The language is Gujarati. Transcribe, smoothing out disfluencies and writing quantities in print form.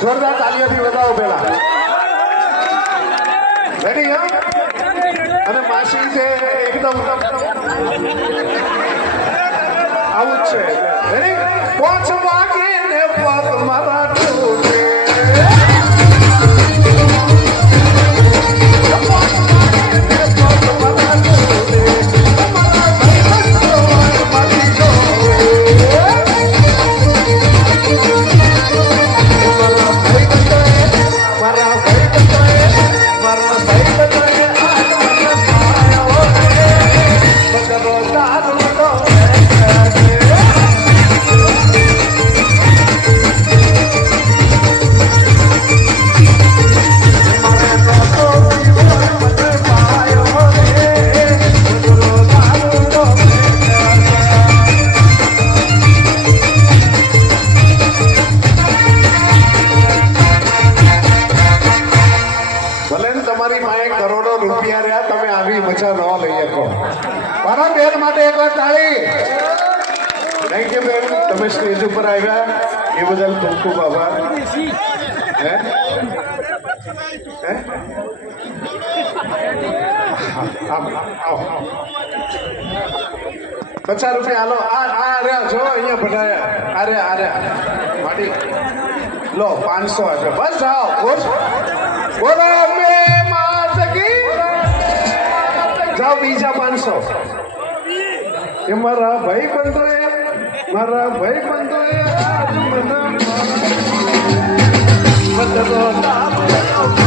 જોરદાર તાલીઓથી વધાવો પેલા રેડી હા અને માસી છે એકદમ આવું જ છે રેડી 5 વાગે ને પગ મારા ટૂટે મજા ન લઈ શકો મારા બેન માટે એક વાર તાળી થેન્ક યુ બેન તમે સ્ટેજ ઉપર આવ્યા એ બદલ ખૂબ ખૂબ આભાર હે 50 રૂપિયા હાલો આ રહ્યા જો અહીંયા ભરાયા અરે માટી લો 500 છે બસ જાઓ બોલો જાઓ બીજા 500 એ મારા ભાઈ બંધોએ મને